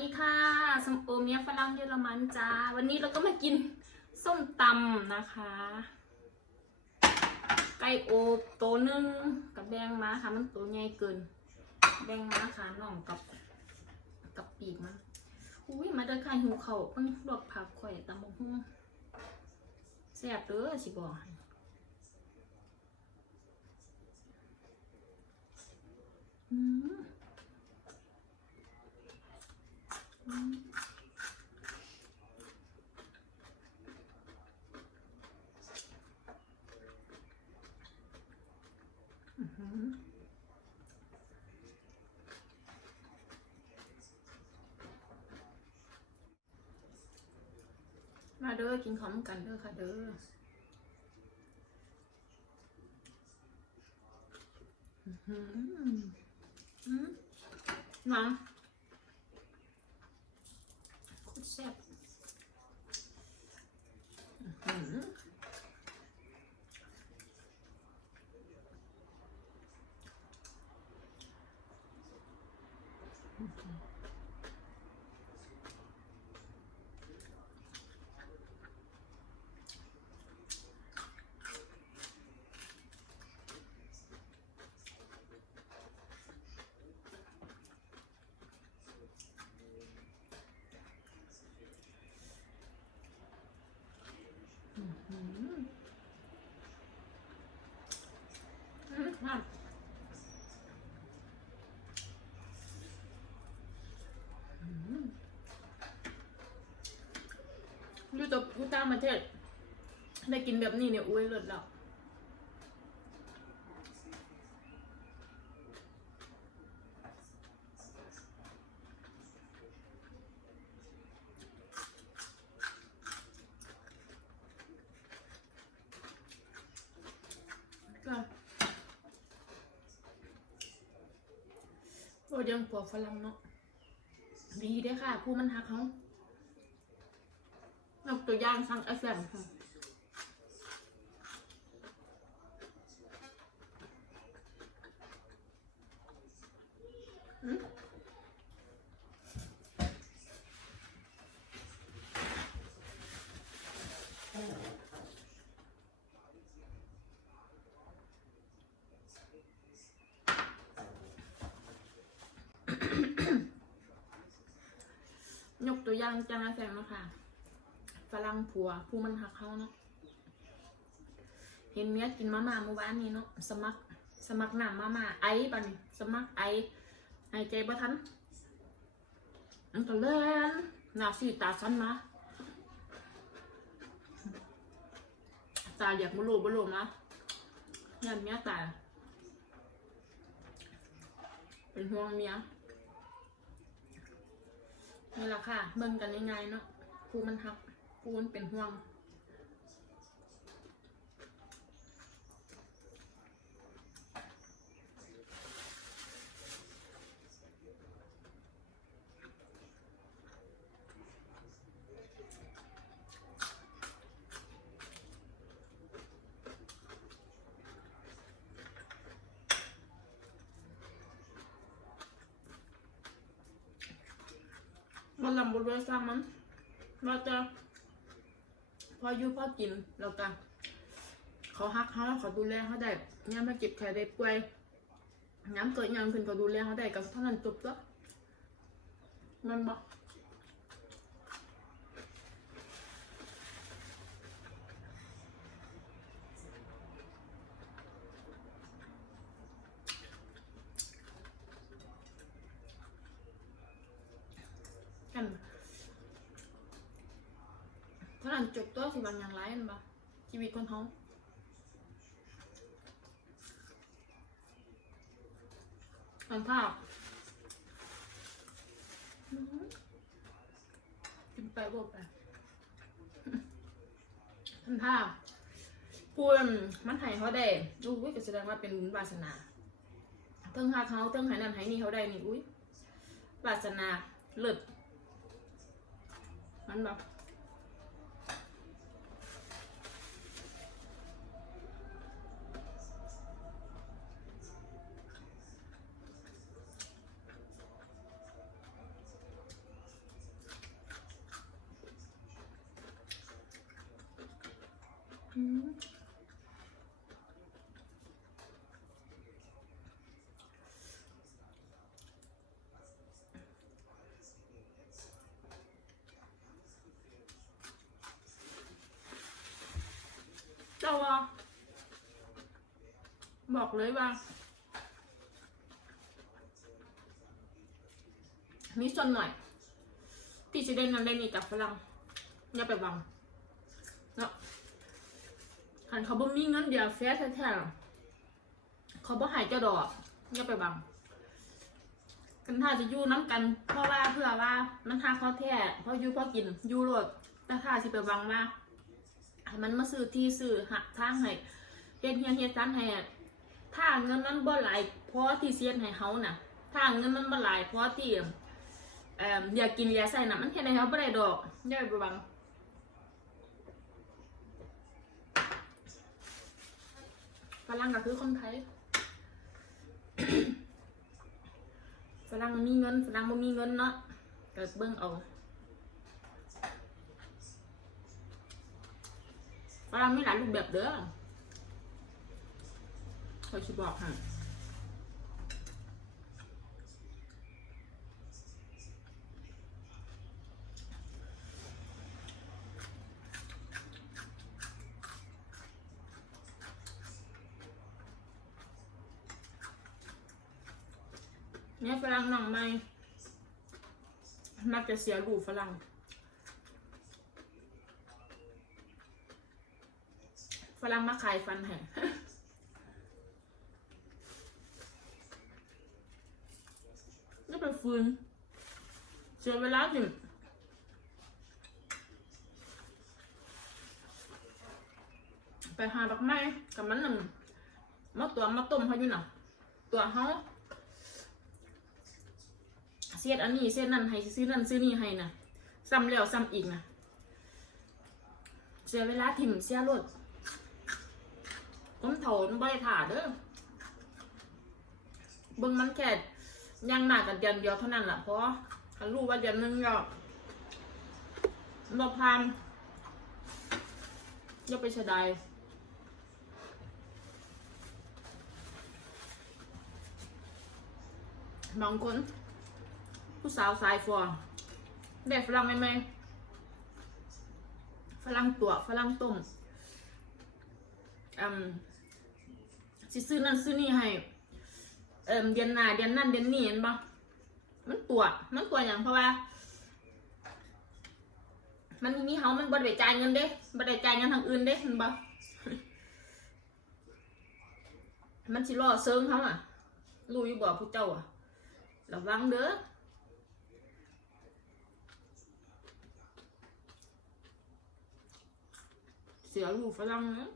ดีค่ะสมโอเมียฝรั่งเยอรมันจ้า วันนี้เราก็มากินส้มตำนะคะ ไก่โอบตัวหนึ่งกับแดงม้าค่ะ มันตัวใหญ่เกิน แดงม้าค่ะน่องกับกับปีกมันอุ้ยมาเดินขางหิวเขาเพิ่งลวกผักข่อยตำบกหุ่งแซ่บเด้อสิบอกอืม อื มาเด้อกินของกันเด้อค่ะเด้ออื้อหืออืมหนัง โคตรแซ่บอื้อหืออื้อหืออื้อหืออื้ออยู่ ตัวอยู่ต่างประเทศ ได้กินแบบนี้เนี่ยอุ้ยเลิศแล้วก็โอ้ยังปวดฝรั่งเนาะดีเด้ค่ะผู้มันหักเขา ยกตัวอย่างสั่งไอแฟมค่ะอืมยกตัวอย่างจังไอแฟมมาค่ะ ฝรั่งผัว ผู้มันหักเขาเนาะเห็นเมียกินมาม่าเมื่อวานนี้เนาะสมัครสมัครน้ำมาม่าไอ้ปะนี่สมัครไอ้ไอ้ใจบ่ทันอันก็เล่นหน้าสีตาสั้นมาตาอยากบ่โลบ่โลนะยันเมียตาเป็นห่วงเมียนี่แหละค่ะเบิ่งกันง่ายๆเนาะผู้มันหัก ผู้มันเป็นห่วงมันลำ พออยู่พ่อกินแล้วกันเขาฮักเขาเขาดูแลเขาได้เนี่ยมาเจ็บแค่ได้ป่วยน้ำเกิดยังขึ้นเขาดูแลเขาได้ก็เท่านั้นจบแล้วมันบอกกัน มันจบตัวสิวันอย่างไรมันบ่ชีวิตคนท้องอันข้าวกินไปบวไปอันข้าวพูนมันไห้เขาได้อุ้ยก็แสดงว่าเป็นบุญวาสนาเทิงหาเขาเทิงหายนั่นหายนี่เขาได้นี่อุ้ยวาสนาเลิศมันแบบ บอกเลยว่า มีส่วนหน่อยที่จะได้นำได้นี่จากฝรั่งอย่าไปบังเนาะหันเขาบ่มีเงินเดียวแฟ้แท้ๆเขาบ่หายเจ้าดอกอย่าไปบังกันถ้าจะยู่น้ำกันเพราะว่าเพื่อว่ามันหาเขาแท้เพราะยู่เพราะกินยู่รวดแต่ถ้าสิไปบังว่าให้มันมาซื้อที่ซื้อหักทางให้เฮ็ดเฮียนเฮ็ดซานให้ ถ้าเงินมันบ่หลายพอที่เสียให้เฮาน่ะ ถ้าเงินมันบ่หลายพอที่เอ่ออยากกินอยากใส่น่ะมันเฮ็ดให้เฮาบ่ได้ดอกย่าไปบังฝรั่งก็คือคนไทยฝรั่งมีเงินฝรั่งบ่มีเงินเนาะก็เบิ่งเอาฝรั่งมีหลายรูปแบบเด้อ คอยสิบอกให้เนี่ยฝรั่งน้องใหม่มักจะเสียรูฝรั่งฝรั่งมาขายฟันให้ นี่เป็น ฟืนเสียเวลาจิมไปหาดอกไม้กับมันน่ะมาตัวมาต้มเขาอยู่น่ะ ตัวเขาเสียดอันนี้เสียดนั่นให้ซื้อนั่นซื้อนี่ให้น่ะซ้ำแล้วซ้ำอีกน่ะเสียเวลาถิ่มเสียรถผมโถนบ่ได้ถ่าเด้อเบิ่งมันแค่ ยังมากกันเดือนเดียวเท่านั้นแหละเพราะคันรู้ว่าเดือนหนึงก็บ่พานอย่าไปเสียดายบางคน ผู้สาวสายฟอได้ฝรั่งไหมไหมฝรั่งตัวฝรั่งต้มอืมซื้อนั่นซื้อนี่ให้ เอ่มเดือนหน้าเดือนนั่นเดือนนี้เห็นปะมันตัวมันตัวอย่างเพราะว่า มันมีเฮามันบริจ่ายเงินเด้บริจ่ายเงินทางอื่นเด้เห็นปะมันสิรอเซิงเขาอะรู้อยู่บ่ผู้เจ้าอะระวังเด้อเสียลูกฝรั่งนะ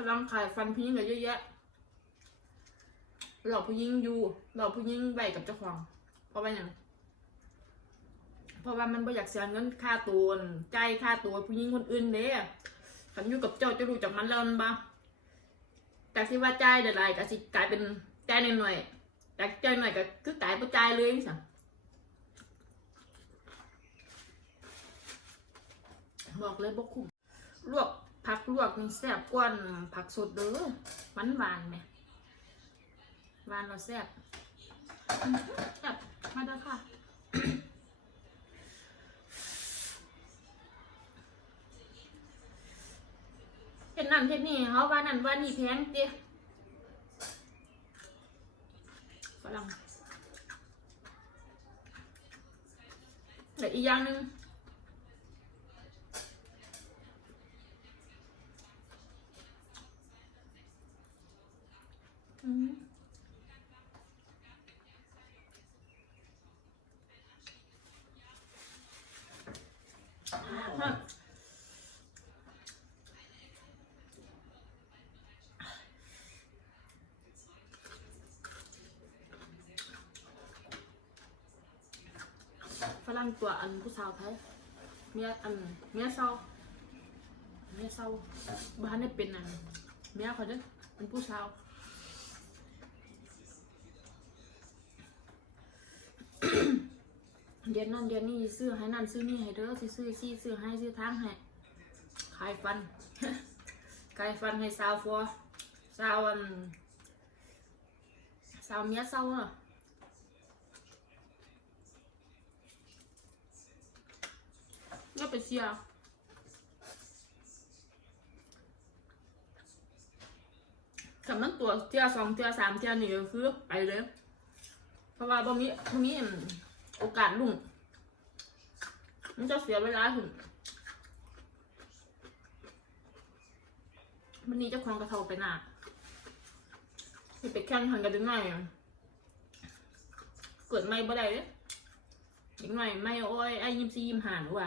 ฝรั่งขายฟันผู้หญิงก็เยอะแยะ หลอกผู้หญิงอยู่ หลอกผู้หญิงไว้กับเจ้าของ เพราะว่าอย่างเพราะว่ามันบ่อยากเสียเงินค่าตัวใจค่าตัวผู้หญิงคนอื่นเด้ขันอยู่กับเจ้าจะรู้จักมันแล้วมันบ่แต่ที่ว่าใจเดี๋ยวไรก็สิกลายเป็นใจหน่อยๆแต่จ่ายหน่อยก็คือกลายเป็นใจเลยสั่งบอกเลยบ่คุ้มลวก ผักลวกนี่แซ่บกว่าผักสดเด้อหวานหวานๆไหมหวานเราแซ่บแซ่บมาเด้อค่ะเห็นนั่นเห็นนี่เขาว่านั่นว่านี่แพงเจ้ฝรั่งแต่อีกอย่างหนึ่ง อืมฮะ ฝรั่งตัวอันผู้สาวไทยเมียอันเมียเศร้าเมียเศร้าบ้านได้เป็นอันเมียเขาเด้อเป็นผู้สาวเดือนนั้นเดือนนี้ซื้อให้นั่นซื้อนี่ให้เด้อซื้อซีซื้อให้ซื้อทางให้ขายฟันขายฟันให้สาวฟัวสาวอันสาวเมียเศร้าอะ ก็ไปเชียร์สำนักตัวเทียสองเทียสามเทียนี่ก็คือไปเลย เพราะว่าบ่มีบ่มีโอกาสลุ่งมันจะเสียเวลาถึงวันนี้เจ้าของกระเทาไปหนาสิไปแข่งขันกันดึงหน่อยเกิดไม่บ่ได้เลยอีกหน่อยไม่โอ้ยไอ้ยิมซียิมหานไหว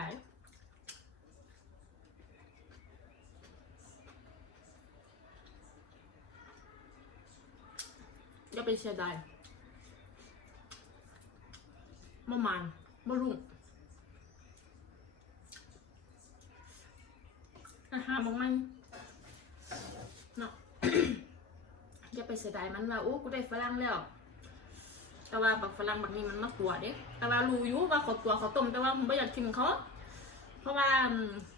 อย่าไปเสียดายบ่มานบ่รุ่งอาหารบางมันเนาะอย่าไปเสียดายมันว่าโอ้กูได้ฝรั่งแล้ว แต่ว่าบักฝรั่งบักนี้มันมากลัวเด้แต่ว่ารู้อยู่ว่าเขาตัวเขาต้มแต่ว่าผมไม่อยากกินเขา เพราะว่า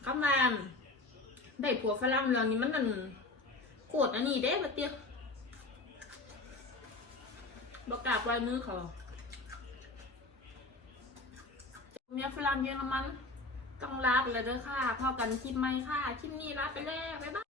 คำว่าได้ผัวฝรั่งเรื่องนี้มันนั่นโคตรอันนี้เด้มาเตี้ย บอกกล้าปล่อยมือเขาเมียฝรั่งเยอรมัน ต้องลาไปเลยเด้อค่ะพอกันคลิปไหมค่ะ คลิปนี้ลาไปแล้ว บ๊ายบาย